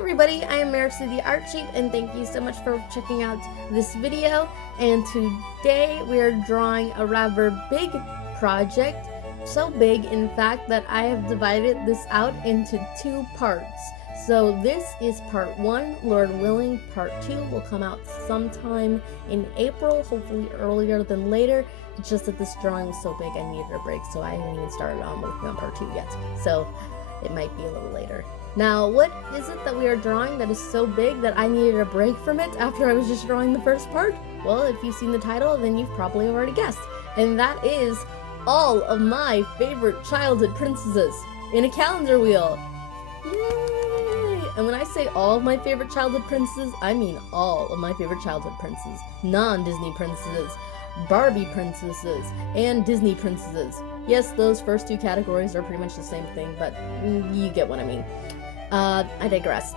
everybody, I am Merisu the Art Sheep, and thank you so much for checking out this video. And today we are drawing a rather big project, so big in fact that I have divided this out into 2 parts. So this is part 1, Lord willing. Part 2 will come out sometime in April, hopefully earlier than later. It's just that this drawing was so big I needed a break, so I haven't even started on working on part 2 yet. So it might be a little later. Now, what is it that we are drawing that is so big that I needed a break from it after I was just drawing the first part? Well, if you've seen the title, then you've probably already guessed. And that is all of my favorite childhood princesses in a calendar wheel. Yay! And when I say all of my favorite childhood princesses, I mean all of my favorite childhood princesses. Non-Disney princesses, Barbie princesses, and Disney princesses. Yes, those first 2 categories are pretty much the same thing, but you get what I mean. I digress.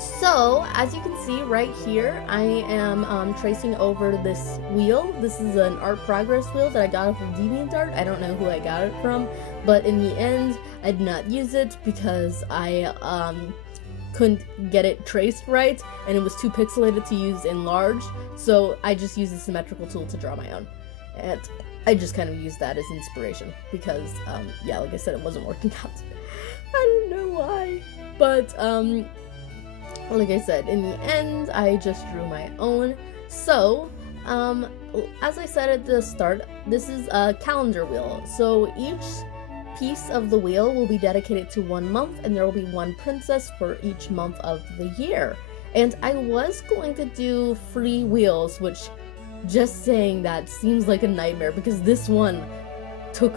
So, as you can see right here, I am tracing over this wheel. This is an art progress wheel that I got off of DeviantArt. I don't know who I got it from, but in the end, I did not use it because I couldn't get it traced right, and it was too pixelated to use enlarged, so I just used a symmetrical tool to draw my own. And I just kind of used that as inspiration because, yeah, like I said, it wasn't working out. I don't know why. But, like I said, in the end, I just drew my own. So, as I said at the start, this is a calendar wheel. So each piece of the wheel will be dedicated to 1 month, and there will be 1 princess for each month of the year. And I was going to do free wheels, which, just saying that seems like a nightmare because this one took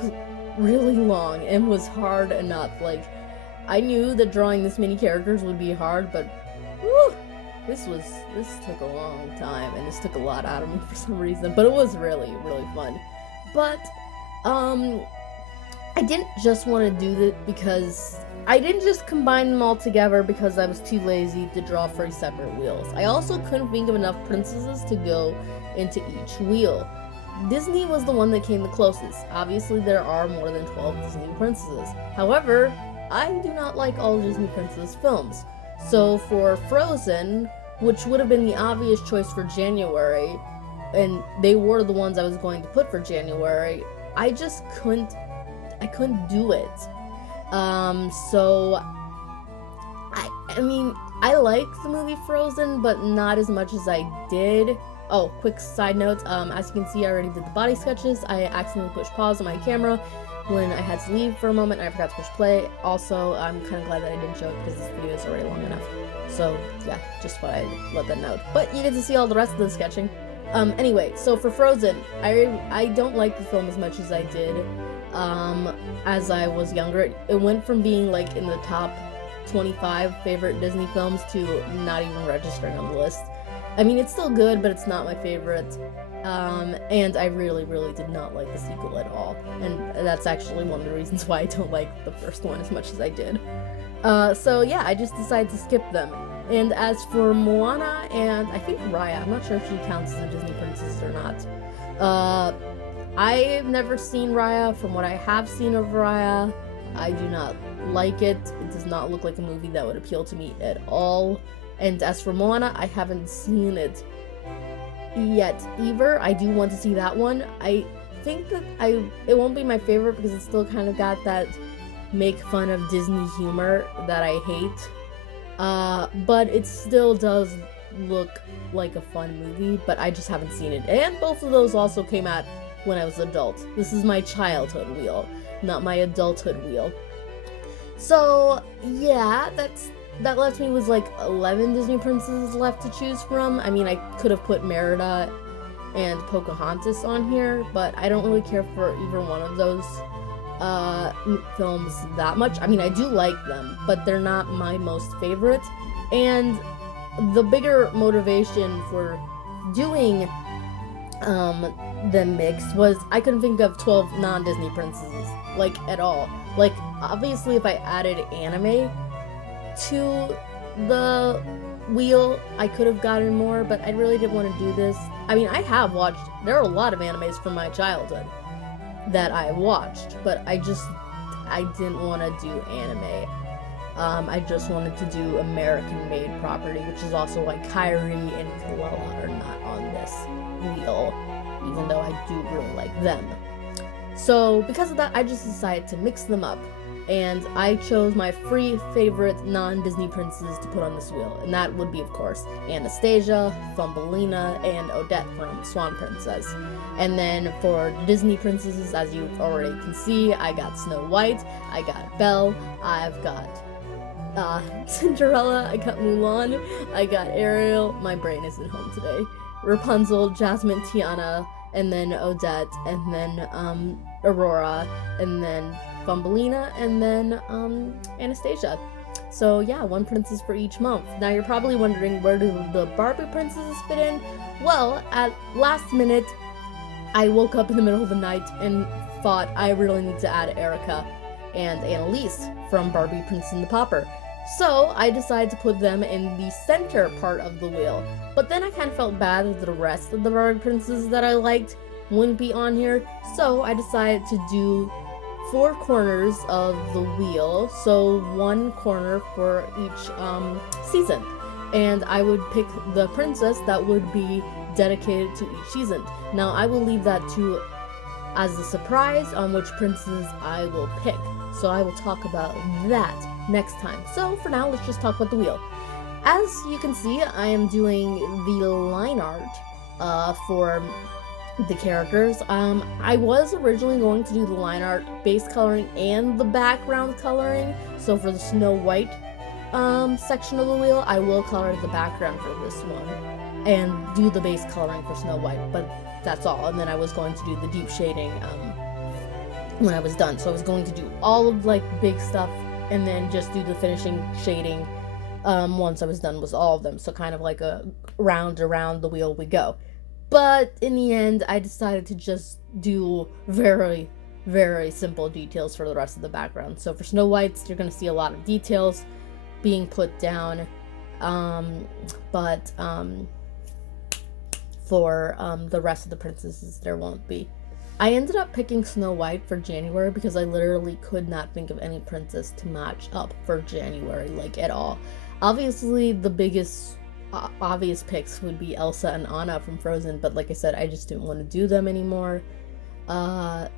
really long and was hard enough. Like, I knew that drawing this many characters would be hard, but whew, this took a long time, and this took a lot out of me for some reason, but it was really, really fun. But, I didn't just want to do that because I didn't just combine them all together because I was too lazy to draw 3 separate wheels. I also couldn't think of enough princesses to go into each wheel. Disney was the one that came the closest. Obviously, there are more than 12 Disney princesses. However, I do not like all Disney princess films. So for Frozen, which would have been the obvious choice for January, and they were the ones I was going to put for January, I just couldn't do it. So I mean, I like the movie Frozen, but not as much as I did. Oh, quick side note, as you can see, I already did the body sketches. I accidentally pushed pause on my camera when I had to leave for a moment, and I forgot to push play. Also, I'm kind of glad that I didn't show it because this video is already long enough. So, yeah, just thought I'd let that note. But you get to see all the rest of the sketching. Anyway, so for Frozen, I don't like the film as much as I did as I was younger. It went from being, like, in the top 25 favorite Disney films to not even registering on the list. I mean, it's still good, but it's not my favorite. And I really, really did not like the sequel at all. And that's actually one of the reasons why I don't like the first one as much as I did. So yeah, I just decided to skip them. And as for Moana and I think Raya, I'm not sure if she counts as a Disney princess or not. I've never seen Raya. From what I have seen of Raya, I do not like it. It does not look like a movie that would appeal to me at all. And as for Moana, I haven't seen it yet either. I do want to see that one. I think that it won't be my favorite because it still kind of got that make fun of Disney humor that I hate. But it still does look like a fun movie, but I just haven't seen it. And both of those also came out when I was an adult. This is my childhood wheel, not my adulthood wheel. So yeah, that left me with like 11 Disney princesses left to choose from. I mean, I could have put Merida and Pocahontas on here, but I don't really care for either one of those films that much. I mean, I do like them, but they're not my most favorite. And the bigger motivation for doing the mix was I couldn't think of 12 non-Disney princesses, like, at all. Like, obviously, if I added anime to the wheel, I could have gotten more, but I really didn't want to do this. I mean, there are a lot of animes from my childhood that I watched, but I didn't want to do anime. I just wanted to do American-made property, which is also why Kyrie and Kalila are not on this wheel, even though I do really like them. So because of that, I just decided to mix them up, and I chose my 3 favorite non-Disney princesses to put on this wheel, and that would be, of course, Anastasia, Thumbelina, and Odette from Swan Princess. And then for Disney princesses, as you already can see, I got Snow White, I got Belle, I've got Cinderella, I got Mulan, I got Ariel, my brain isn't home today, Rapunzel, Jasmine, Tiana, and then Odette, and then Aurora, and then Thumbelina, and then Anastasia. So yeah, 1 princess for each month. Now you're probably wondering, where do the Barbie princesses fit in? Well, at last minute, I woke up in the middle of the night and thought I really need to add Erica and Annalise from Barbie Princess and the Pauper. So I decided to put them in the center part of the wheel. But then I kind of felt bad that the rest of the Barbie princesses that I liked wouldn't be on here. So I decided to do 4 corners of the wheel, so 1 corner for each season. And I would pick the princess that would be dedicated to each season. Now I will leave that as a surprise on which princess I will pick. So I will talk about that next time. So for now, let's just talk about the wheel. As you can see, I am doing the line art for the characters. I was originally going to do the line art, base coloring, and the background coloring. So for the Snow White section of the wheel, I will color the background for this one and do the base coloring for Snow White, but that's all. And then I was going to do the deep shading when I was done. So I was going to do all of like big stuff and then just do the finishing shading once I was done with all of them. So kind of like a round around the wheel we go. But in the end, I decided to just do very, very simple details for the rest of the background. So for Snow White's, you're going to see a lot of details being put down. But for the rest of the princesses, there won't be. I ended up picking Snow White for January because I literally could not think of any princess to match up for January, like at all. Obviously, the biggest obvious picks would be Elsa and Anna from Frozen, but like I said, I just didn't want to do them anymore, so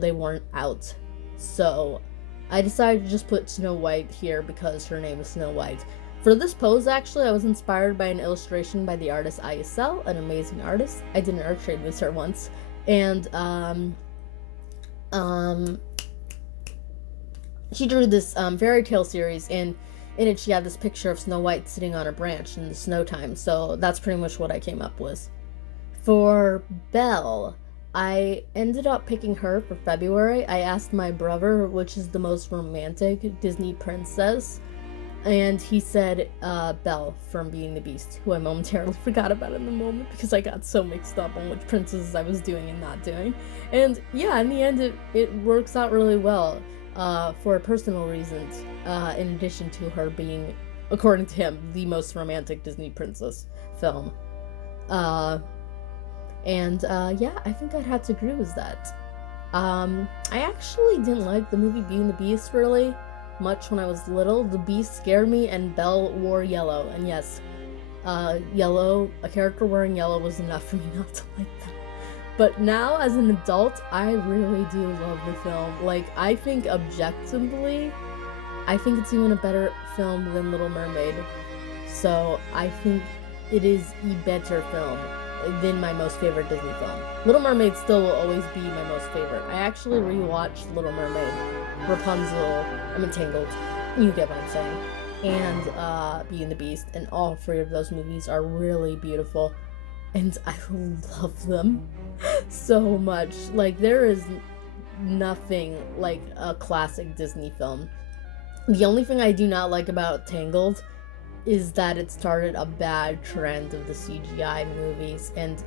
they weren't out. So I decided to just put Snow White here because her name is Snow White. For this pose, actually, I was inspired by an illustration by the artist ISL, an amazing artist. I did an art trade with her once, and she drew this fairy tale series, and in it she had this picture of Snow White sitting on a branch in the snow time, so that's pretty much what I came up with. For Belle, I ended up picking her for February. I asked my brother which is the most romantic Disney princess, and he said Belle from Beauty and the Beast, who I momentarily forgot about in the moment because I got so mixed up on which princesses I was doing and not doing. And yeah, in the end, it works out really well for personal reasons, in addition to her being, according to him, the most romantic Disney princess film. Yeah, I think I'd have to agree with that. I actually didn't like the movie Beauty and the Beast really much when I was little. The Beast scared me, and Belle wore yellow, and yes, yellow, a character wearing yellow was enough for me not to like them. But now, as an adult, I really do love the film. Like, I think objectively, I think it's even a better film than Little Mermaid. So, I think it is a better film than my most favorite Disney film. Little Mermaid still will always be my most favorite. I actually rewatched Little Mermaid, Rapunzel, Tangled, you get what I'm saying, and Beauty and the Beast, and all 3 of those movies are really beautiful, and I love them so much. Like, there is nothing like a classic Disney film. The only thing I do not like about Tangled is that it started a bad trend of the CGI movies, and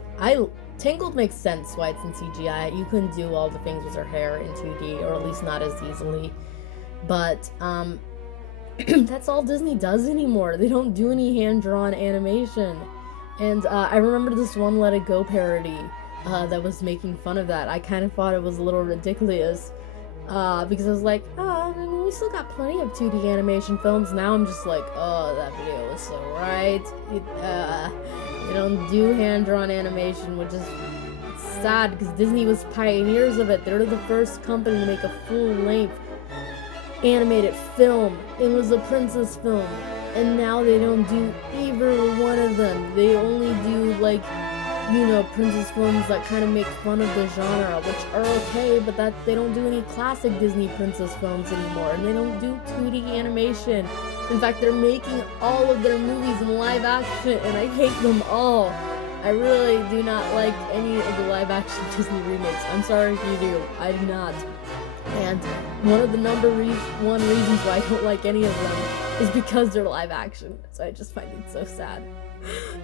Tangled makes sense why it's in CGI. You couldn't do all the things with her hair in 2D, or at least not as easily. But that's all Disney does anymore. They don't do any hand-drawn animation. And I remember this one Let It Go parody that was making fun of that. I kind of thought it was a little ridiculous. because I was like, I mean, we still got plenty of 2D animation films. Now I'm just like, oh, that video was so right. They don't do hand-drawn animation, which is sad because Disney was pioneers of it. They're the first company to make a full-length animated film. It was a princess film, and now they don't do either one of them. They only do, like, you know, princess films that kind of make fun of the genre, which are okay, but that they don't do any classic Disney princess films anymore, and they don't do 2D animation. In fact, they're making all of their movies in live action, and I hate them all. I really do not like any of the live action Disney remakes. I'm sorry if you do. I do not. And one of the one reasons why I don't like any of them is because they're live action. So I just find it so sad.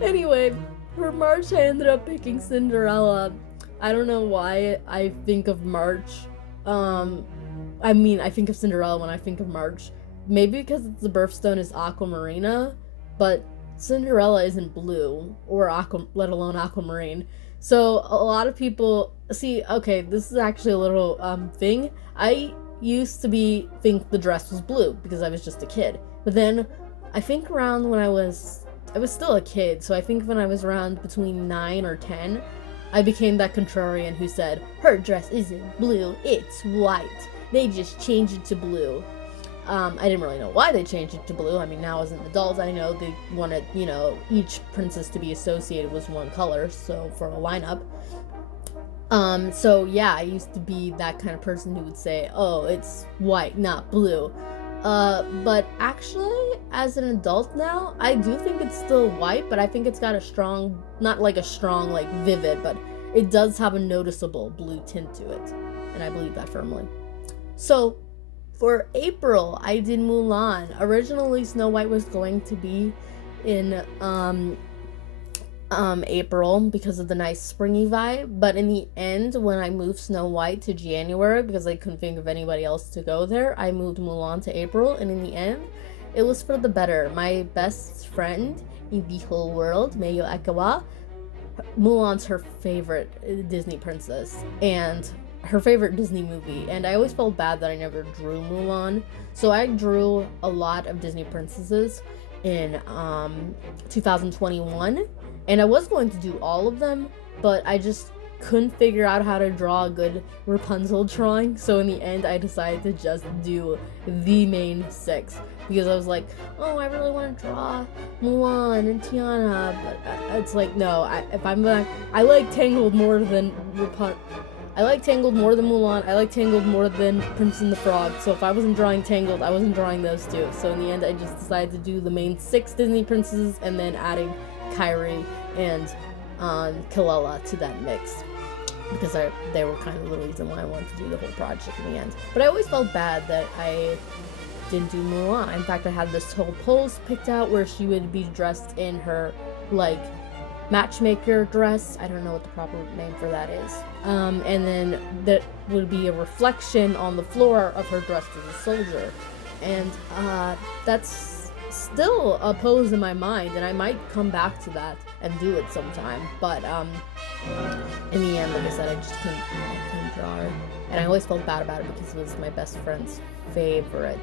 Anyway, for March I ended up picking Cinderella. I don't know why I think of March. I think of Cinderella when I think of March. Maybe because the birthstone is Aquamarina, but Cinderella isn't blue or let alone aquamarine. So a lot of people see, okay, this is actually a little thing. I used to think the dress was blue because I was just a kid. But then I think around when I was still a kid, so I think when I was around between 9 or 10, I became that contrarian who said, her dress isn't blue, it's white. They just changed it to blue. I didn't really know why they changed it to blue. I mean, now as an adult, I know they wanted, you know, each princess to be associated with one color, so for a lineup. So yeah, I used to be that kind of person who would say, oh, it's white, not blue. But actually, as an adult now, I do think it's still white, but I think it's got a strong, not like a strong, like vivid, but it does have a noticeable blue tint to it. And I believe that firmly. So, for April, I did Mulan. Originally, Snow White was going to be in April because of the nice springy vibe, but in the end, when I moved Snow White to January because I couldn't think of anybody else to go there, I moved Mulan to April, and in the end, it was for the better. My best friend in the whole world, Mayo Akawa, Mulan's her favorite Disney princess, and her favorite Disney movie, and I always felt bad that I never drew Mulan. So I drew a lot of Disney princesses in 2021, and I was going to do all of them, but I just couldn't figure out how to draw a good Rapunzel drawing, so in the end I decided to just do the main 6, because I was like, oh, I really want to draw Mulan and Tiana, but it's like, no, I like Tangled more than I like Tangled more than Mulan. I like Tangled more than Prince and the Frog. So if I wasn't drawing Tangled, I wasn't drawing those two. So in the end, I just decided to do the main 6 Disney princesses and then adding Kyrie and Kalila to that mix. Because they were kind of the reason why I wanted to do the whole project in the end. But I always felt bad that I didn't do Mulan. In fact, I had this whole pose picked out where she would be dressed in her, like, matchmaker dress. I don't know what the proper name for that is. And then that would be a reflection on the floor of her dressed as a soldier. And that's still a pose in my mind, and I might come back to that and do it sometime. But in the end, like I said, I couldn't draw her. And I always felt bad about it because it was my best friend's favorite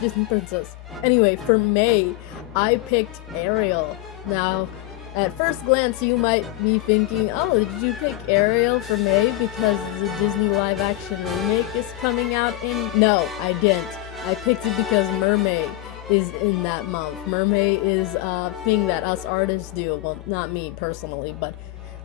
Disney princess. Anyway, for May, I picked Ariel. Now, at first glance, you might be thinking, oh, did you pick Ariel for May because the Disney live-action remake is coming out in... No, I didn't. I picked it because Mermaid is in that month. Mermaid is a thing that us artists do. Well, not me personally, but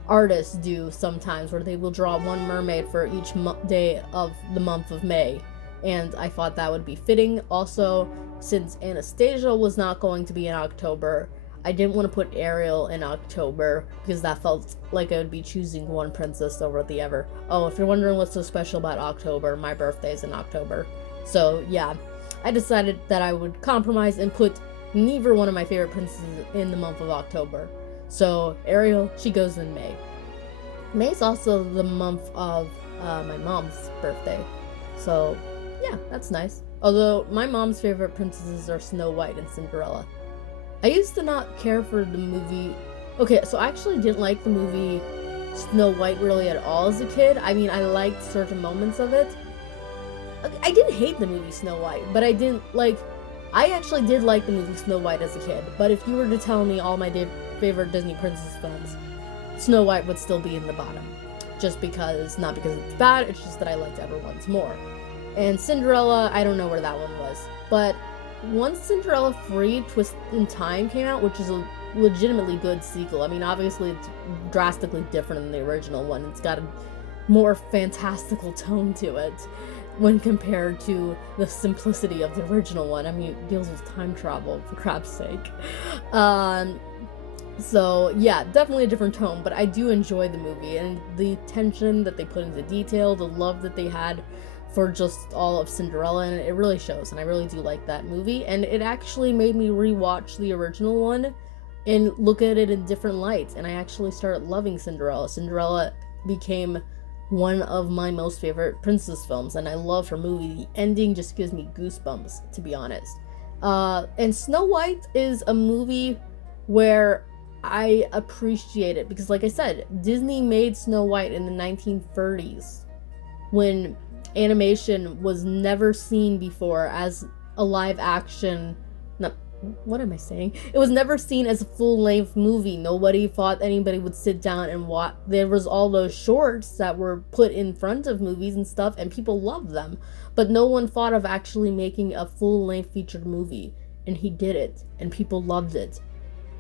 artists do sometimes, where they will draw one mermaid for each day of the month of May. And I thought that would be fitting. Also, since Anastasia was not going to be in October, I didn't want to put Ariel in October because that felt like I would be choosing one princess over the other. Oh, if you're wondering what's so special about October, my birthday's in October. So yeah, I decided that I would compromise and put neither one of my favorite princesses in the month of October. So Ariel, she goes in May. May's also the month of my mom's birthday. So yeah, that's nice. Although my mom's favorite princesses are Snow White and Cinderella. I used to not care for the movie. Okay, so I actually didn't like the movie Snow White really at all as a kid. I mean, I liked certain moments of it. I didn't hate the movie Snow White, but I didn't like... I actually did like the movie Snow White as a kid, but if you were to tell me all my favorite Disney princess films, Snow White would still be in the bottom. Just because, not because it's bad, it's just that I liked everyone's more. And Cinderella, I don't know where that one was. But once Cinderella 3 Twist in Time came out, which is a legitimately good sequel, I mean, obviously it's drastically different than the original one. It's got a more fantastical tone to it when compared to the simplicity of the original one. I mean, it deals with time travel, for crap's sake. So, yeah, definitely a different tone, but I do enjoy the movie, and the attention that they put into detail, the love that they had for just all of Cinderella, and it really shows, and I really do like that movie, and it actually made me rewatch the original one and look at it in different lights, and I actually started loving Cinderella. Cinderella became one of my most favorite princess films, and I love her movie. The ending just gives me goosebumps, to be honest. And Snow White is a movie where I appreciate it, because like I said, Disney made Snow White in the 1930s, when animation was never seen before as a live action... What am I saying? It was never seen as a full-length movie. Nobody thought anybody would sit down and watch. There was all those shorts that were put in front of movies and stuff, and people loved them. But no one thought of actually making a full-length featured movie. And he did it, and people loved it.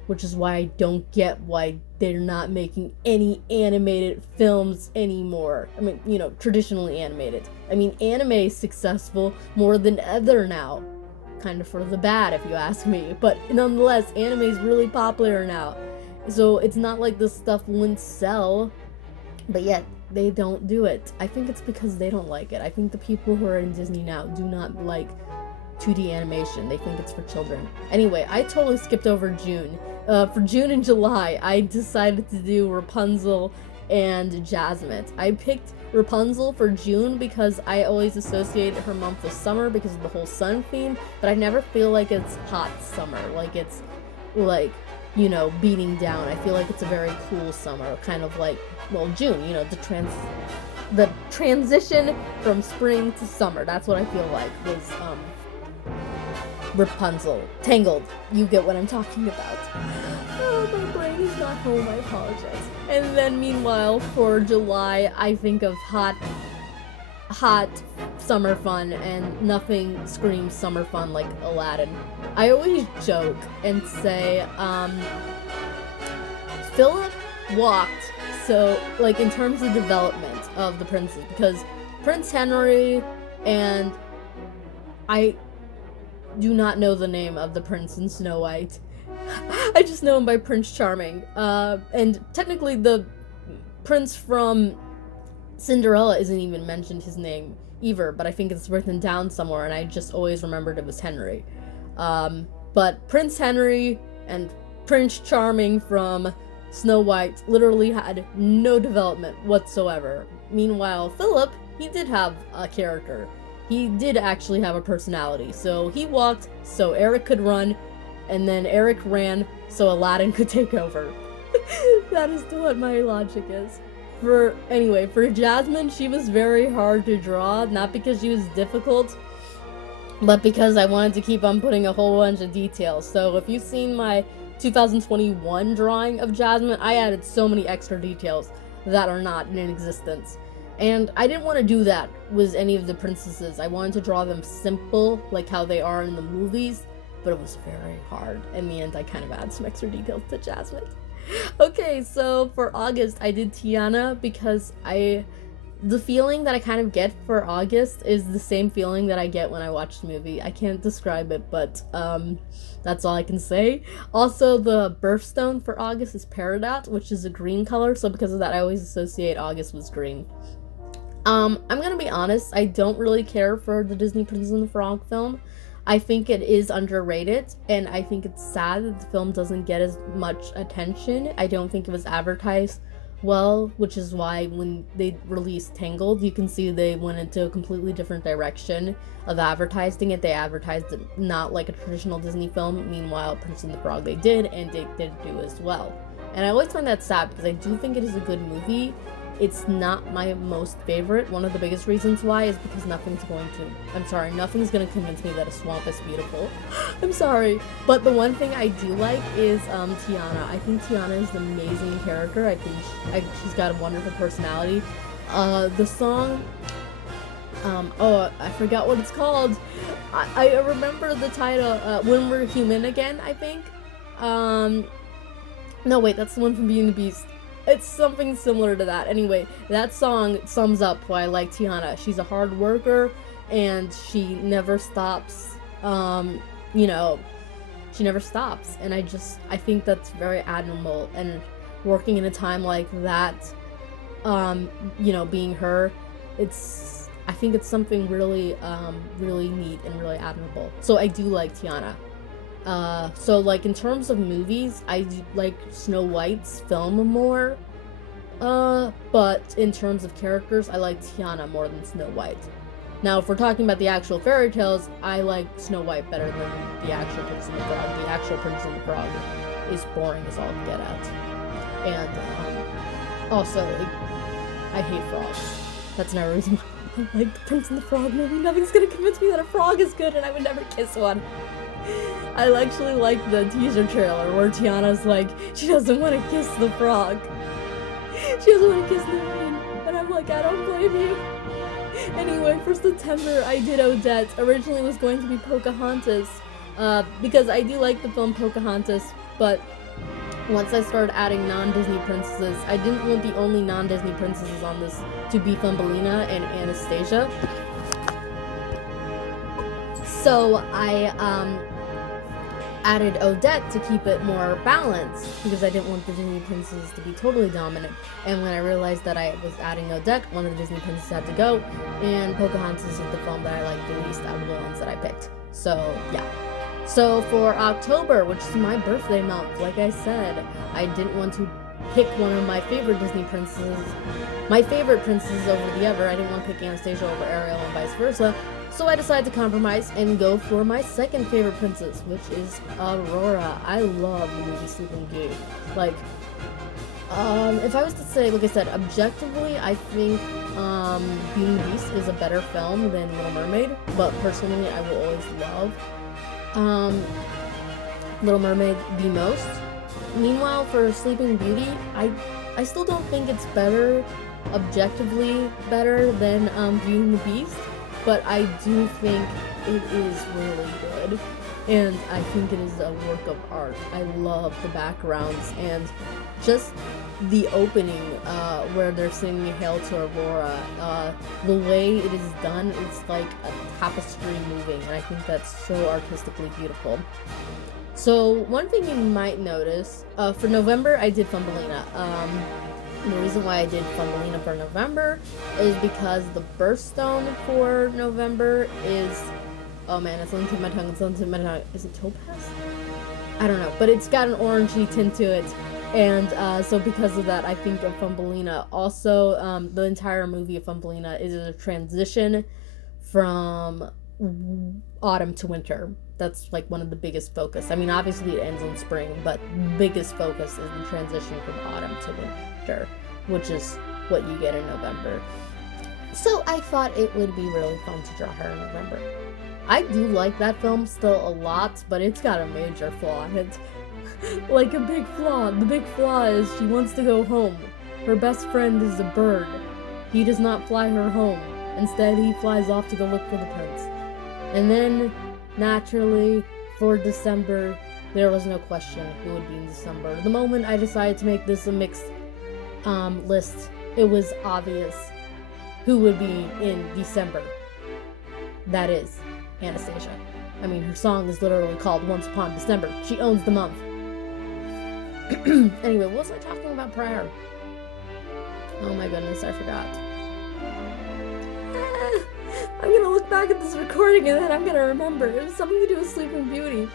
Which is why I don't get why they're not making any animated films anymore. I mean, you know, traditionally animated. I mean, anime is successful more than ever now. Kind of for the bad, if you ask me, but nonetheless, anime is really popular now, so it's not like this stuff wouldn't sell, but yet they don't do it. I think it's because they don't like it. I think the people who are in Disney now do not like 2D animation. They think it's for children. Anyway, I totally skipped over June. For June and July, I decided to do Rapunzel and Jasmine. I picked Rapunzel for June because I always associate her month with summer because of the whole sun theme, but I never feel like it's hot summer, like it's like, you know, beating down. I feel like it's a very cool summer, kind of like, well, June, you know, the transition from spring to summer. That's what I feel like was Rapunzel. Tangled. You get what I'm talking about. Oh, my brain is not home, I apologize. And then meanwhile, for July, I think of hot summer fun, and nothing screams summer fun like Aladdin. I always joke and say, Philip walked, so, like, in terms of development of the princes, because Prince Henry and I do not know the name of the prince in Snow White. I just know him by Prince Charming. And technically the prince from Cinderella isn't even mentioned his name either, but I think it's written down somewhere, and I just always remembered it was Henry. But Prince Henry and Prince Charming from Snow White literally had no development whatsoever. Meanwhile, Philip, he did have a character. He did actually have a personality. So he walked so Eric could run, and then Eric ran so Aladdin could take over. That is what my logic is. For Jasmine, she was very hard to draw, not because she was difficult, but because I wanted to keep on putting a whole bunch of details. So if you've seen my 2021 drawing of Jasmine, I added so many extra details that are not in existence. And I didn't want to do that with any of the princesses. I wanted to draw them simple, like how they are in the movies, but it was very hard. In the end, I kind of added some extra details to Jasmine. Okay, so for August, I did Tiana because the feeling that I kind of get for August is the same feeling that I get when I watch the movie. I can't describe it, but that's all I can say. Also, the birthstone for August is Peridot, which is a green color, so because of that, I always associate August with green. I'm gonna be honest, I don't really care for the Disney Princess and the Frog film. I think it is underrated, and I think it's sad that the film doesn't get as much attention. I don't think it was advertised well, which is why when they released Tangled, you can see they went into a completely different direction of advertising it. They advertised it not like a traditional Disney film. Meanwhile, Prince and the Frog they did, and they did do as well. And I always find that sad because I do think it is a good movie. It's not my most favorite. One of the biggest reasons why is because nothing's going to convince me that a swamp is beautiful. I'm sorry. But the one thing I do like is Tiana. I think Tiana is an amazing character. I think she's got a wonderful personality. The song, I forgot what it's called. I remember the title, When We're Human Again, I think. No, wait, that's the one from Beauty and the Beast. It's something similar to that. Anyway, that song sums up why I like Tiana. She's a hard worker, and she never stops. She never stops. And I think that's very admirable. And working in a time like that, being her, I think it's something really, really neat and really admirable. So I do like Tiana. So like in terms of movies, I do like Snow White's film more, but in terms of characters, I like Tiana more than Snow White. Now, if we're talking about the actual fairy tales, I like Snow White better than the actual Princess and the Frog. The actual Princess and the Frog is boring as all get out. And, also, I hate frogs. That's another reason why I like the Prince and the Frog movie. Nothing's gonna convince me that a frog is good and I would never kiss one. I actually like the teaser trailer where Tiana's like, she doesn't want to kiss the frog. She doesn't want to kiss the rain. And I'm like, I don't blame you. Anyway, for September, I did Odette. Originally it was going to be Pocahontas, because I do like the film Pocahontas, but once I started adding non-Disney princesses, I didn't want the only non-Disney princesses on this to be Thumbelina and Anastasia. So I added Odette to keep it more balanced because I didn't want the Disney princesses to be totally dominant. And when I realized that I was adding Odette, one of the Disney princesses had to go, and Pocahontas is the film that I like the least out of the ones that I picked. So yeah. So for October, which is my birthday month, like I said, I didn't want to pick one of my favorite Disney princesses, my favorite princesses over the other. I didn't want to pick Anastasia over Ariel and vice versa. So I decided to compromise and go for my second favorite princess, which is Aurora. I love the movie Sleeping Beauty. Like, if I was to say, like I said, objectively, I think Beauty and the Beast is a better film than Little Mermaid, but personally, I will always love Little Mermaid the most. Meanwhile, for Sleeping Beauty, I still don't think it's better, objectively better than Beauty and the Beast, but I do think it is really good, and I think it is a work of art. I love the backgrounds and just the opening where they're singing Hail to Aurora. The way it is done, it's like a tapestry moving, and I think that's so artistically beautiful. So one thing you might notice, for November I did Thumbelina. The reason why I did Thumbelina for November is because the birthstone for November is, oh man, it's on the tip of my tongue, is it topaz? I don't know, but it's got an orangey tint to it, and so because of that I think of Thumbelina. Also, the entire movie of Thumbelina is a transition from autumn to winter. That's like one of the biggest focus. I mean, obviously it ends in spring, but biggest focus is the transition from autumn to winter, which is what you get in November. So I thought it would be really fun to draw her in November. I do like that film still a lot, but it's got a major flaw in it. Like a big flaw. The big flaw is she wants to go home. Her best friend is a bird. He does not fly her home. Instead, he flies off to go look for the prince. And then, naturally, for December, there was no question who would be in December. The moment I decided to make this a mixed list, it was obvious who would be in December. That is Anastasia. I mean, her song is literally called Once Upon December. She owns the month. Anyway, what was I talking about prior? Oh my goodness, I forgot. I'm gonna look back at this recording and then I'm gonna remember. It was something to do with Sleeping Beauty.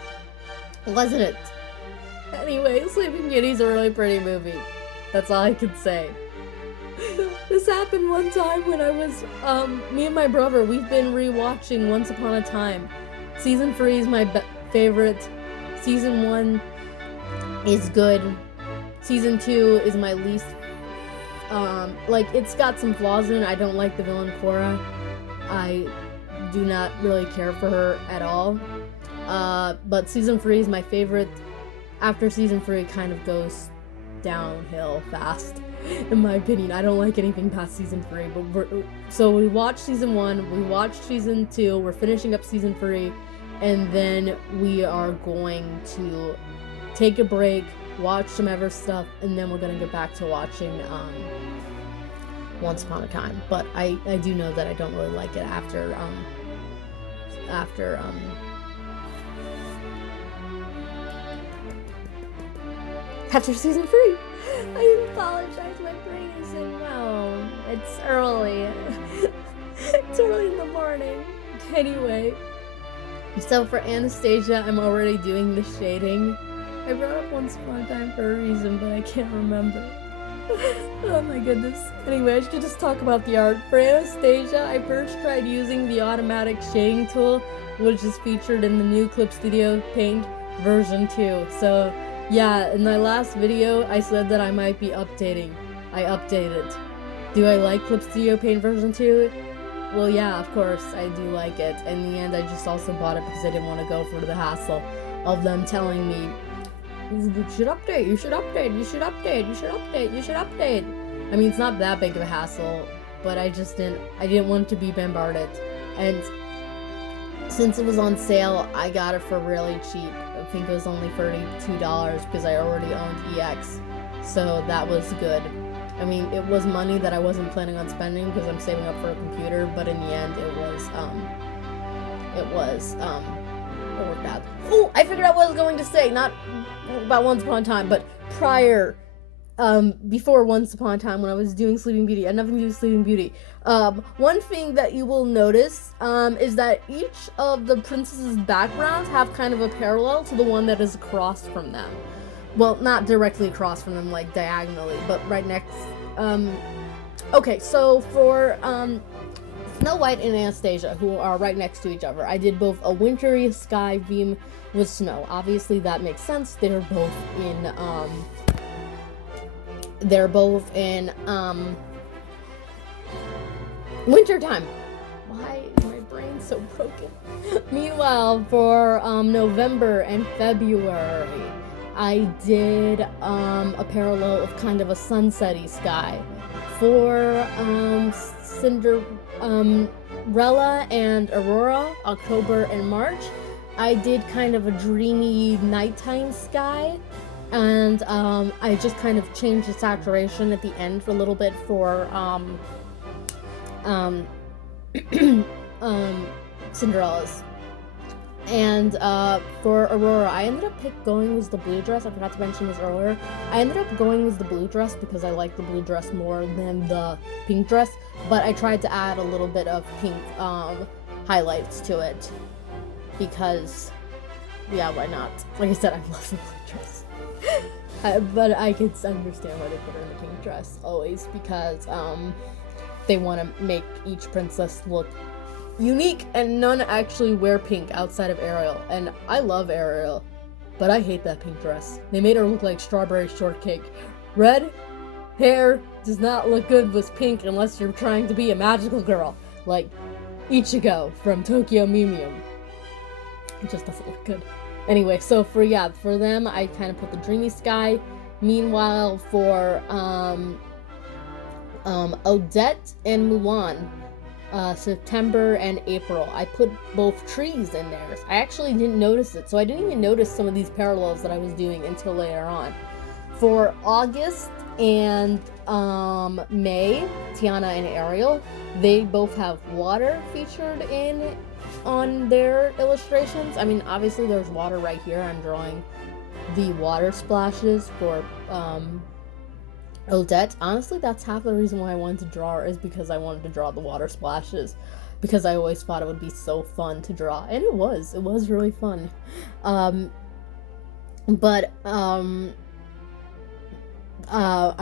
Wasn't it? Anyway, Sleeping Beauty's a really pretty movie. That's all I can say. This happened one time when I was, me and my brother, we've been rewatching Once Upon a Time. Season 3 is my favorite. Season 1 is good. Season 2 is my least, like, it's got some flaws in it. I don't like the villain Cora. I do not really care for her at all. But Season 3 is my favorite. After Season 3, it kind of goes downhill fast, in my opinion. I don't like anything past Season 3, but so we watched Season 1, we watched Season 2, we're finishing up Season 3, and then we are going to take a break, watch some other stuff, and then we're gonna get back to watching, Once Upon a Time. But I do know that I don't really like it after Season 3. I apologize, my brain isn't well. It's early. It's early in the morning. Anyway, so for Anastasia, I'm already doing the shading. I brought up Once Upon a Time for a reason, but I can't remember. Oh my goodness. Anyway, I should just talk about the art. For Anastasia, I first tried using the automatic shading tool, which is featured in the new clipstudiopaint version 2. So yeah, in my last video, I said that I might be updating. I updated. Do I like clipstudiopaint version 2? Well, yeah, of course, I do like it. In the end, I just also bought it because I didn't want to go through the hassle of them telling me, you should update, you should update, you should update, you should update, you should update. I mean, it's not that big of a hassle, but I didn't want to be bombarded. And since it was on sale, I got it for really cheap. I think it was only $32 because I already owned EX, so that was good. I mean, it was money that I wasn't planning on spending because I'm saving up for a computer, but in the end, it worked out. Oh, I figured out what I was going to say, not about Once Upon a Time, but prior, before Once Upon a Time when I was doing Sleeping Beauty. I had nothing to do with Sleeping Beauty. One thing that you will notice, is that each of the princesses' backgrounds have kind of a parallel to the one that is across from them. Well, not directly across from them, like diagonally, but right next. Okay, so for Snow White and Anastasia, who are right next to each other, I did both a wintry sky theme with snow. Obviously, that makes sense. They're both in winter time. Why is my brain so broken? Meanwhile, for November and February, I did a parallel of kind of a sunsetty sky. For Cinderella and Aurora, October and March, I did kind of a dreamy nighttime sky, and I just kind of changed the saturation at the end for a little bit for Cinderella's. And for Aurora, I ended up going with the blue dress. I forgot to mention this earlier. I ended up going with the blue dress because I like the blue dress more than the pink dress, but I tried to add a little bit of pink highlights to it because, yeah, why not? Like I said, I love the blue dress. But I could understand why they put her in the pink dress always, because they want to make each princess look unique, and none actually wear pink outside of Ariel. And I love Ariel, but I hate that pink dress. They made her look like strawberry shortcake. Red hair does not look good with pink unless you're trying to be a magical girl, like Ichigo from Tokyo Mew. It just doesn't look good. Anyway, so for them, I kind of put the dreamy sky. Meanwhile, for Odette and Mulan, September and April, I put both trees in there. I actually didn't notice it, so I didn't even notice some of these parallels that I was doing until later on. For August and May, Tiana and Ariel, they both have water featured on their illustrations. I mean, obviously there's water right here. I'm drawing the water splashes for Odette. Honestly, that's half the reason why I wanted to draw her, is because I wanted to draw the water splashes, because I always thought it would be so fun to draw, and it was really fun. I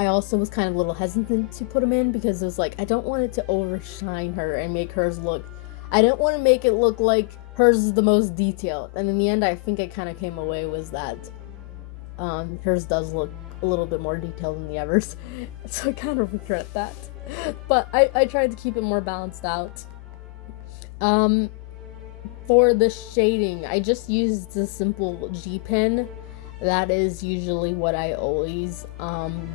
also was kind of a little hesitant to put them in because it was like, I don't want it to overshine her and make hers look, I don't want to make it look like hers is the most detailed, and in the end I think I kind of came away with that. Hers does look a little bit more detail than the others. So I kind of regret that. But I tried to keep it more balanced out. For the shading, I just used the simple G pen. That is usually what I always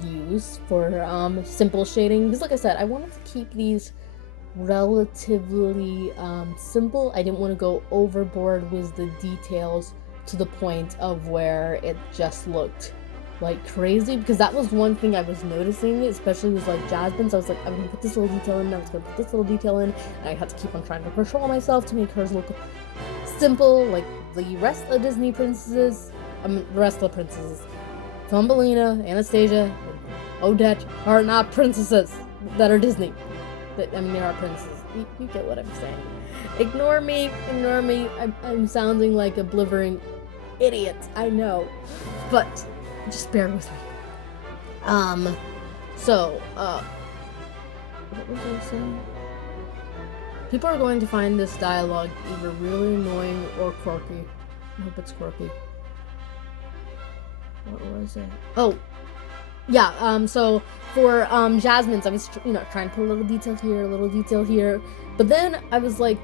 use for simple shading. Because like I said, I wanted to keep these relatively simple. I didn't want to go overboard with the details to the point of where it just looked like crazy, because that was one thing I was noticing, especially with like Jasmine. So I was like, I'm gonna put this little detail in, I was gonna put this little detail in, and I had to keep on trying to control myself to make hers look simple, like the rest of Disney princesses. The rest of the princesses, Thumbelina, Anastasia, Odette, are not princesses that are Disney. They are princesses. You get what I'm saying. Ignore me. I'm sounding like a blithering idiot, I know, but just bear with me. What was I saying? People are going to find this dialogue either really annoying or quirky. I hope it's quirky. What was it? Oh, yeah, so for Jasmine's, I was, trying to put a little detail here, a little detail here, but then I was like,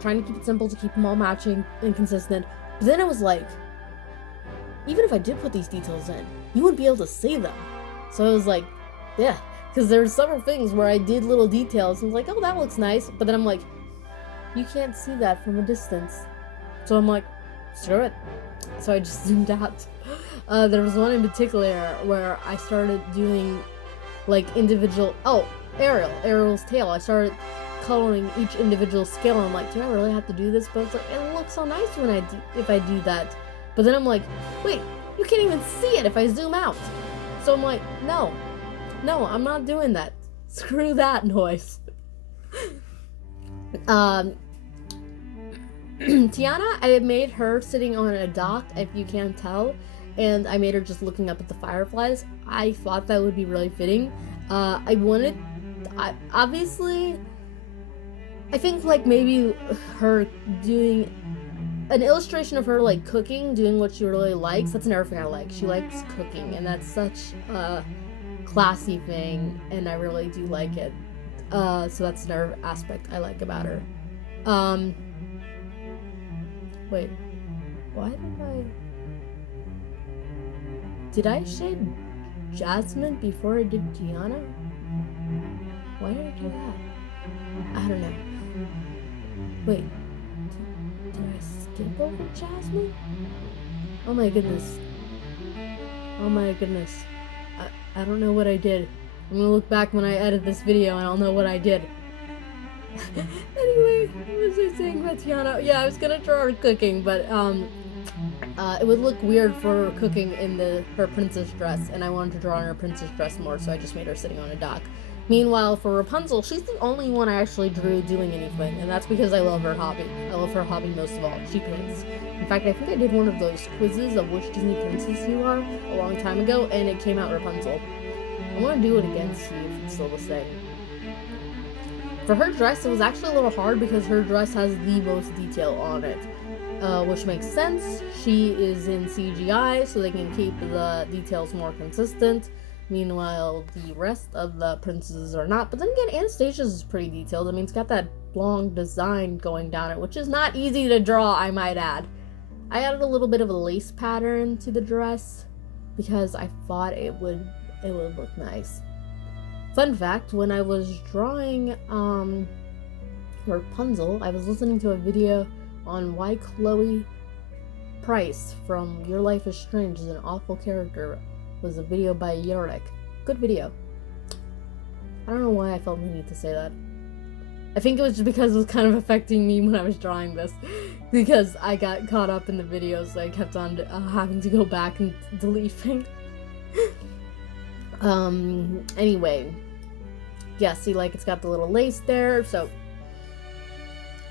trying to keep it simple to keep them all matching and consistent, but then I was like, even if I did put these details in, you wouldn't be able to see them. So I was like, yeah, because there's several things where I did little details and was like, oh, that looks nice, but then I'm like, you can't see that from a distance. So I'm like, screw it. So I just zoomed out. There was one in particular where I started doing like individual, Ariel's tail. I started coloring each individual scale, and I'm like, do I really have to do this? But it's like, it looks so nice if I do that. But then I'm like, wait, you can't even see it if I zoom out. So I'm like, no, I'm not doing that. Screw that noise. Tiana, I had made her sitting on a dock, if you can't tell, and I made her just looking up at the fireflies. I thought that would be really fitting. Obviously, I think like maybe her doing an illustration of her like cooking, doing what she really likes. That's another thing I like. She likes cooking, and that's such a classy thing, and I really do like it. So that's another aspect I like about her. Wait, why did I shade Jasmine before I did Tiana? Why did I do that? I don't know. Wait, did I skip over Jasmine? Oh my goodness. I don't know what I did. I'm gonna look back when I edit this video and I'll know what I did. Anyway, what was I saying about Tiana? Yeah, I was gonna draw her cooking, but it would look weird for her cooking in her princess dress, and I wanted to draw on her princess dress more, so I just made her sitting on a dock. Meanwhile, for Rapunzel, she's the only one I actually drew doing anything, and that's because I love her hobby. I love her hobby most of all. She paints. In fact, I think I did one of those quizzes of which Disney princess you are a long time ago, and it came out Rapunzel. I want to do it again to see if it's still the same. For her dress, it was actually a little hard because her dress has the most detail on it, which makes sense. She is in CGI, so they can keep the details more consistent. Meanwhile, the rest of the princesses are not. But then again, Anastasia's is pretty detailed. I mean, it's got that long design going down it, which is not easy to draw, I might add. I added a little bit of a lace pattern to the dress because I thought it would look nice. Fun fact, when I was drawing Rapunzel, I was listening to a video on why Chloe Price from Your Life is Strange is an awful character. It was a video by Yorick. Good video. I don't know why I felt the need to say that. I think it was just because it was kind of affecting me when I was drawing this. Because I got caught up in the video, so I kept on having to go back and delete things. Anyway. Yeah, see, like, it's got the little lace there, so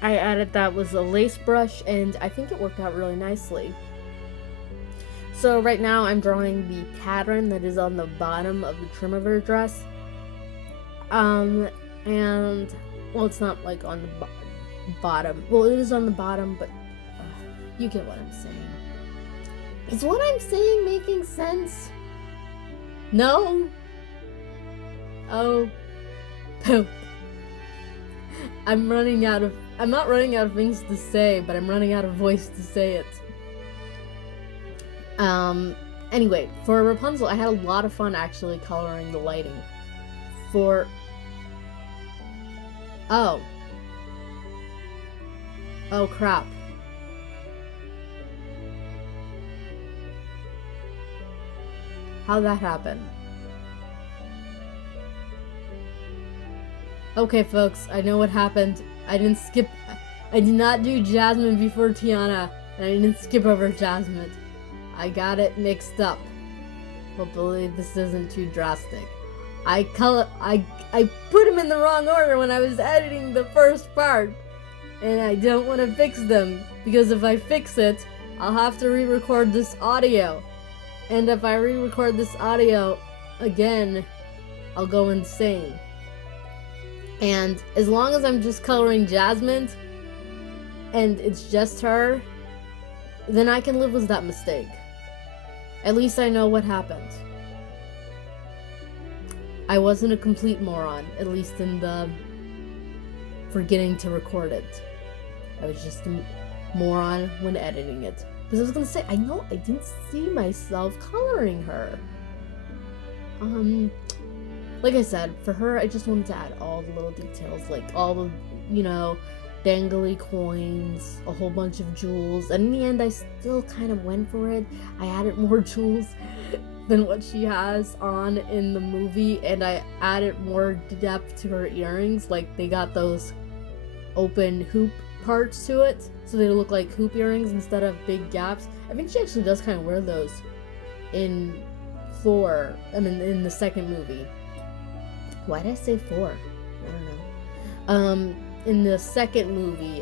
I added that with a lace brush, and I think it worked out really nicely. So right now I'm drawing the pattern that is on the bottom of the trim of her dress. And, well, it's not, like, on the bottom. Well, it is on the bottom, but you get what I'm saying. Is what I'm saying making sense? No. Oh, poop. I'm not running out of things to say, but I'm running out of voice to say it. Anyway, for Rapunzel, I had a lot of fun actually coloring the lighting. Oh crap. How'd that happen? Okay, folks, I know what happened. I did not do Jasmine before Tiana, and I didn't skip over Jasmine. I got it mixed up. Hopefully this isn't too drastic. I put them in the wrong order when I was editing the first part, and I don't want to fix them, because if I fix it, I'll have to re-record this audio. And if I re-record this audio again, I'll go insane. And as long as I'm just coloring Jasmine, and it's just her, then I can live with that mistake. At least I know what happened. I wasn't a complete moron, at least in the forgetting to record it. I was just a moron when editing it. Because I was gonna say, I know I didn't see myself coloring her. Like I said, for her, I just wanted to add all the little details, like all the, dangly coins, a whole bunch of jewels, and in the end, I still kind of went for it. I added more jewels than what she has on in the movie, and I added more depth to her earrings, like they got those open hoop parts to it, so they look like hoop earrings instead of big gaps. I think she actually does kind of wear those in in the second movie. Why did I say 4? I don't know. In the second movie,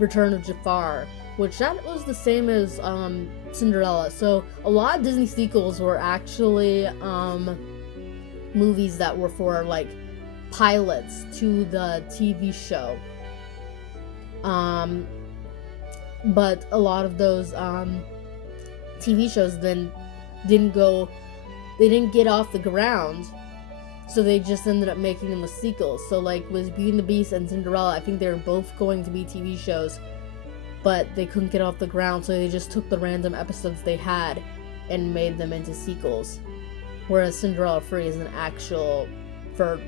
Return of Jafar, which that was the same as Cinderella. So a lot of Disney sequels were actually movies that were for like pilots to the TV show. But a lot of those TV shows then didn't get off the ground. So they just ended up making them a sequel. So like with Beauty and the Beast and Cinderella, I think they were both going to be TV shows, but they couldn't get off the ground, so they just took the random episodes they had and made them into sequels. Whereas Cinderella Free is an actual third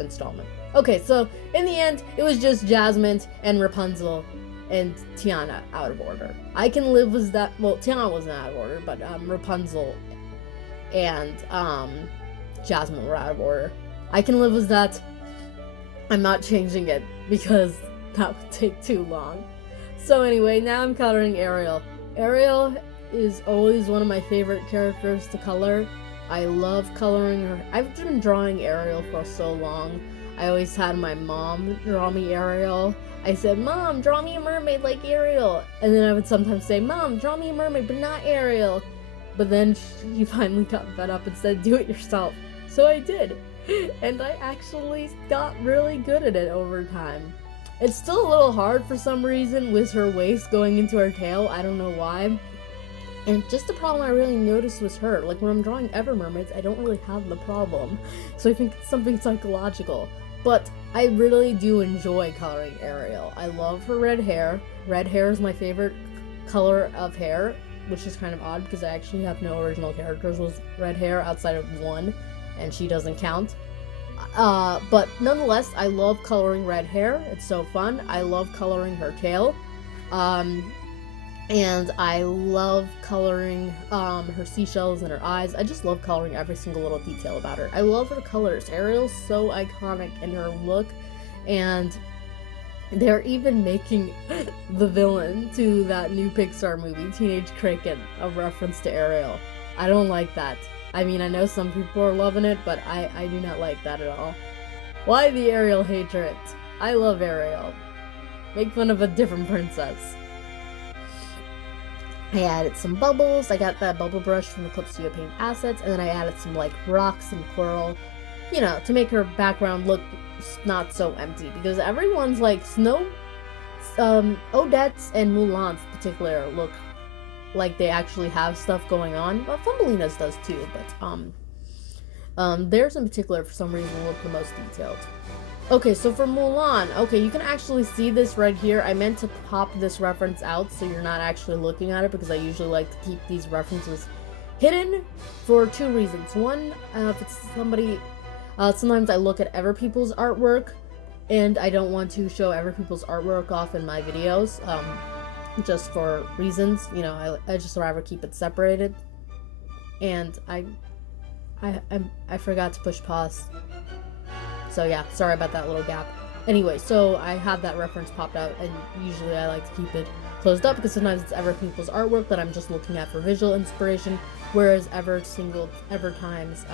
installment. Okay, so in the end, it was just Jasmine and Rapunzel and Tiana out of order. I can live with that. Well, Tiana wasn't out of order, but Rapunzel and Jasmine were out of order. I can live with that. I'm not changing it because that would take too long. So anyway, now I'm coloring Ariel. Ariel is always one of my favorite characters to color. I love coloring her. I've been drawing Ariel for so long. I always had my mom draw me Ariel. I said, "Mom, draw me a mermaid like Ariel." And then I would sometimes say, "Mom, draw me a mermaid, but not Ariel." But then she finally got fed up and said, "Do it yourself." So I did, and I actually got really good at it over time. It's still a little hard for some reason with her waist going into her tail. I don't know why. And just the problem I really noticed was her. Like when I'm drawing Ever Mermaids, I don't really have the problem. So I think it's something psychological. But I really do enjoy coloring Ariel. I love her red hair. Red hair is my favorite color of hair, which is kind of odd because I actually have no original characters with red hair outside of one, and she doesn't count. But nonetheless, I love coloring red hair. It's so fun. I love coloring her tail. And I love coloring her seashells and her eyes. I just love coloring every single little detail about her. I love her colors. Ariel's so iconic in her look, and they're even making the villain to that new Pixar movie, Teenage Cricket, a reference to Ariel. I don't like that. I mean, I know some people are loving it, but I do not like that at all. Why the Ariel hatred? I love Ariel. Make fun of a different princess. I added some bubbles. I got that bubble brush from the clipstudiopaint assets, and then I added some like rocks and coral, you know, to make her background look not so empty, because everyone's like Odette's and Mulan's in particular look like they actually have stuff going on. But Thumbelina's does too, but theirs in particular for some reason look the most detailed. Okay, so for Mulan, okay, you can actually see this right here. I meant to pop this reference out so you're not actually looking at it, because I usually like to keep these references hidden for two reasons. One, if it's somebody, sometimes I look at other people's artwork, and I don't want to show other people's artwork off in my videos, just for reasons, you know, I just rather keep it separated. And I forgot to push pause. So yeah, sorry about that little gap. Anyway, so I have that reference popped out, and usually I like to keep it closed up because sometimes it's other people's artwork that I'm just looking at for visual inspiration, whereas other times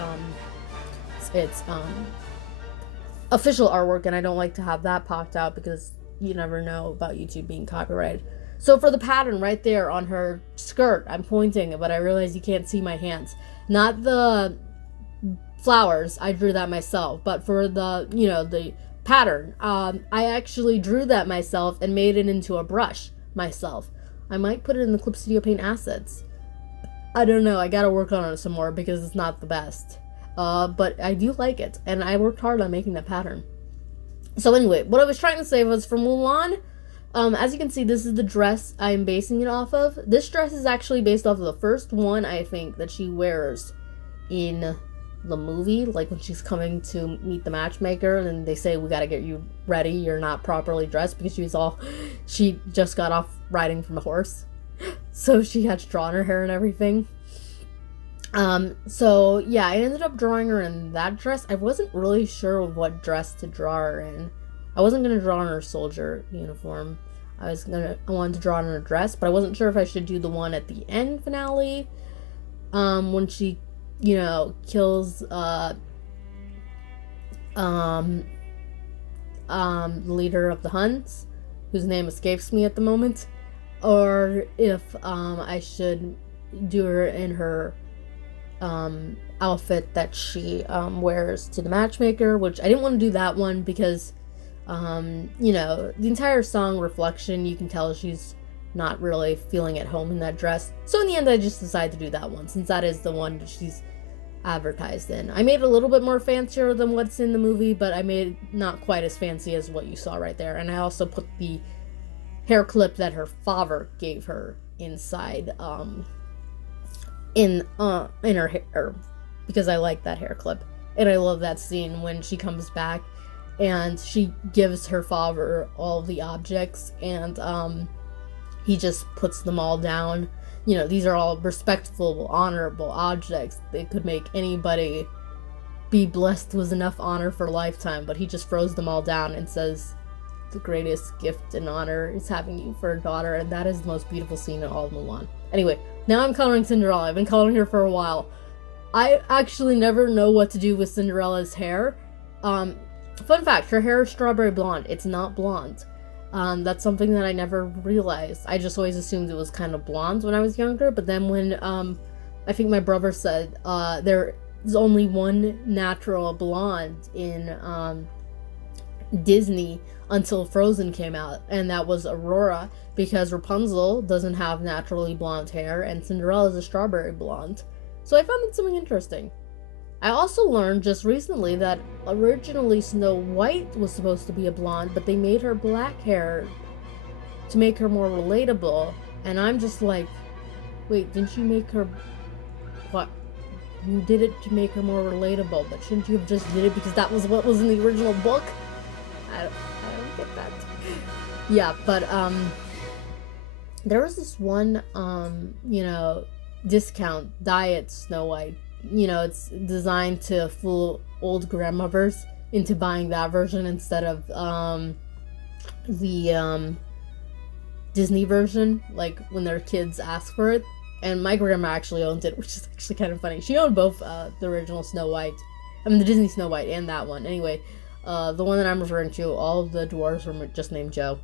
it's official artwork, and I don't like to have that popped out because you never know about YouTube being copyrighted. So for the pattern right there on her skirt, I'm pointing, but I realize you can't see my hands. Not the flowers, I drew that myself, but for the, you know, the pattern, I actually drew that myself and made it into a brush myself. I might put it in the Clip Studio Paint assets. I don't know, I gotta work on it some more because it's not the best. But I do like it, and I worked hard on making that pattern. So anyway, what I was trying to say was for Mulan, as you can see, this is the dress I'm basing it off of. This dress is actually based off of the first one, I think, that she wears in the movie, like when she's coming to meet the matchmaker, and they say, we gotta get you ready, you're not properly dressed, because she just got off riding from a horse, so she had to draw on her hair and everything. So yeah, I ended up drawing her in that dress. I wasn't really sure what dress to draw her in. I wasn't gonna draw on her soldier uniform. I wanted to draw on her dress, but I wasn't sure if I should do the one at the end finale, when she, you know, kills the leader of the Huns, whose name escapes me at the moment, or if I should do her in her outfit that she wears to the matchmaker, which I didn't want to do that one because you know, the entire song Reflection, you can tell she's not really feeling at home in that dress. So in the end, I just decided to do that one, since that is the one that she's advertised in. I made it a little bit more fancier than what's in the movie, but I made it not quite as fancy as what you saw right there. And I also put the hair clip that her father gave her inside in her hair, because I like that hair clip. And I love that scene when she comes back and she gives her father all of the objects, and he just puts them all down. You know, these are all respectful, honorable objects. They could make anybody be blessed with enough honor for a lifetime, but he just throws them all down and says, the greatest gift and honor is having you for a daughter, and that is the most beautiful scene in all of Mulan. Anyway, now I'm coloring Cinderella. I've been coloring her for a while. I actually never know what to do with Cinderella's hair. Fun fact, her hair is strawberry blonde. It's not blonde. That's something that I never realized. I just always assumed it was kind of blonde when I was younger, but then when, I think my brother said, there is only one natural blonde in, Disney until Frozen came out, and that was Aurora, because Rapunzel doesn't have naturally blonde hair, and Cinderella is a strawberry blonde. So I found that something interesting. I also learned just recently that originally Snow White was supposed to be a blonde, but they made her black hair to make her more relatable, and I'm just like, wait, didn't you make her, what? You did it to make her more relatable, but shouldn't you have just did it because that was what was in the original book? I don't get that. Yeah, but, there was this one, you know, discount diet Snow White. You know, it's designed to fool old grandmothers into buying that version instead of, the, Disney version, like, when their kids ask for it. And my grandma actually owned it, which is actually kind of funny. She owned both, the original Snow White, I mean, the Disney Snow White and that one. Anyway, the one that I'm referring to, all of the dwarves were just named Joe.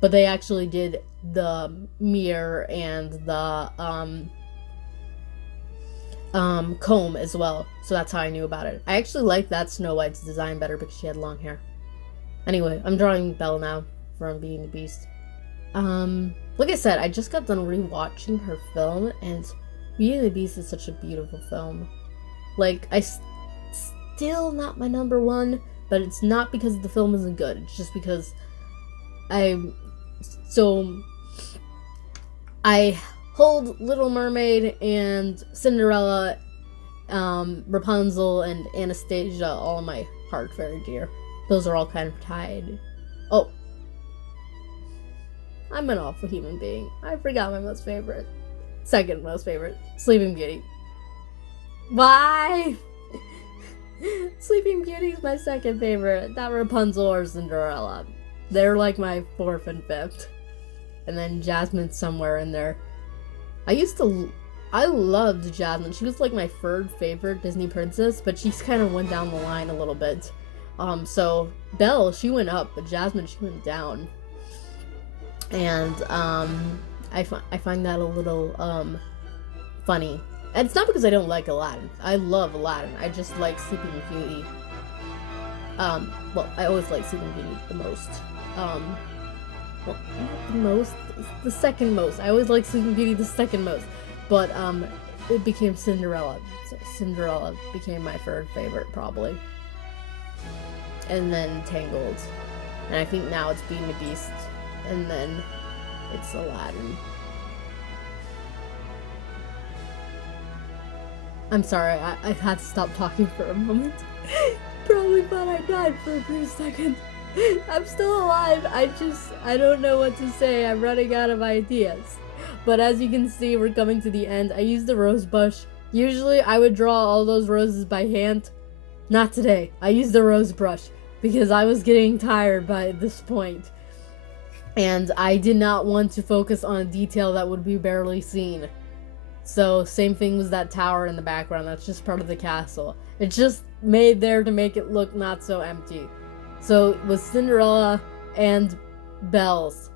But they actually did the mirror and the, comb as well, so that's how I knew about it. I actually like that Snow White's design better because she had long hair. Anyway, I'm drawing Belle now from Being the Beast. Like I said, I just got done rewatching her film, and Beauty and the Beast is such a beautiful film. Like, still not my number one, but it's not because the film isn't good. It's just because I hold Little Mermaid and Cinderella, Rapunzel, and Anastasia all in my heart very dear. Those are all kind of tied. Oh, I'm an awful human being. I forgot my most favorite. Second most favorite. Sleeping Beauty. Why? Sleeping Beauty is my second favorite. Not Rapunzel or Cinderella. They're like my fourth and fifth. And then Jasmine's somewhere in there. I loved Jasmine. She was like my third favorite Disney princess, but she's kind of went down the line a little bit. So Belle, she went up, but Jasmine, she went down. And I find that a little funny. And it's not because I don't like Aladdin. I love Aladdin. I just like Sleeping Beauty. Well, I always like Sleeping Beauty the most. Well, not the most. The second most. I always like Sleeping Beauty the second most. But it became Cinderella. So Cinderella became my third favorite probably. And then Tangled. And I think now it's Beauty and the Beast. And then it's Aladdin. I'm sorry, I had to stop talking for a moment. Probably thought I died for a brief second. I'm still alive, I don't know what to say. I'm running out of ideas. But as you can see, we're coming to the end. I used the rose brush. Usually I would draw all those roses by hand. Not today. I used the rose brush because I was getting tired by this point. And I did not want to focus on a detail that would be barely seen. So, same thing with that tower in the background. That's just part of the castle. It's just made there to make it look not so empty. So, with Cinderella and Belle's,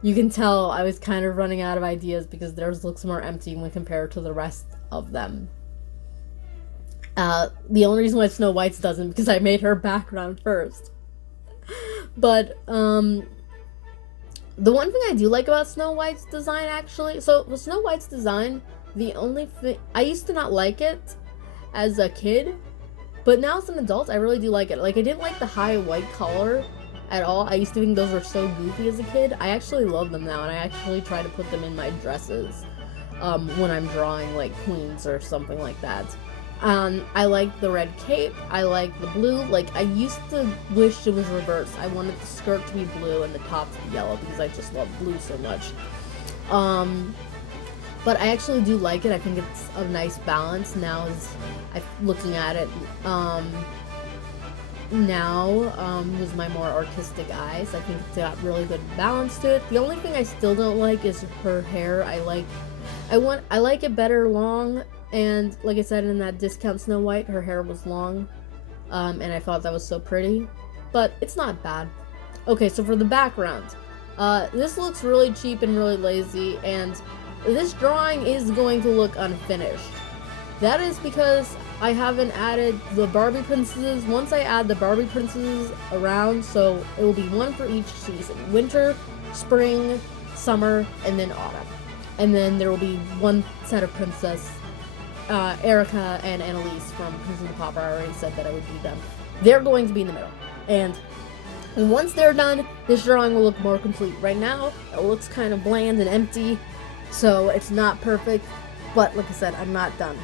you can tell I was kind of running out of ideas because theirs looks more empty when compared to the rest of them. The only reason why Snow White's doesn't, because I made her background first. But, the one thing I do like about Snow White's design, actually, so with Snow White's design, the only thing, I used to not like it as a kid, but now as an adult, I really do like it. Like, I didn't like the high white color at all. I used to think those were so goofy as a kid. I actually love them now, and I actually try to put them in my dresses when I'm drawing, like, queens or something like that. I like the red cape, I like the blue. Like, I used to wish it was reversed. I wanted the skirt to be blue and the top to be yellow because I just love blue so much. But I actually do like it. I think it's a nice balance now as I'm looking at it with my more artistic eyes. I think it's got really good balance to it. The only thing I still don't like is her hair. I like it better long. And like I said, in that discount Snow White, her hair was long, and I thought that was so pretty, but it's not bad. Okay, so for the background, this looks really cheap and really lazy, and this drawing is going to look unfinished. That is because I haven't added the Barbie princesses. Once I add the Barbie princesses around, so it will be one for each season: winter, spring, summer, and then autumn. And then there will be one set of princess. Erica and Annalise from Princess and the Pauper. I already said that I would do them. They're going to be in the middle. And once they're done, this drawing will look more complete. Right now, it looks kind of bland and empty, so it's not perfect. But like I said, I'm not done.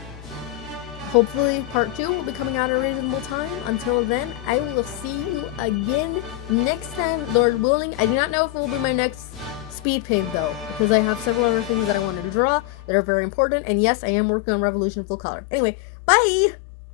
Hopefully, part 2 will be coming out at a reasonable time. Until then, I will see you again next time, Lord willing. I do not know if it will be my next speed paint though, because I have several other things that I wanted to draw that are very important, and yes, I am working on Revolution full color. Anyway, bye!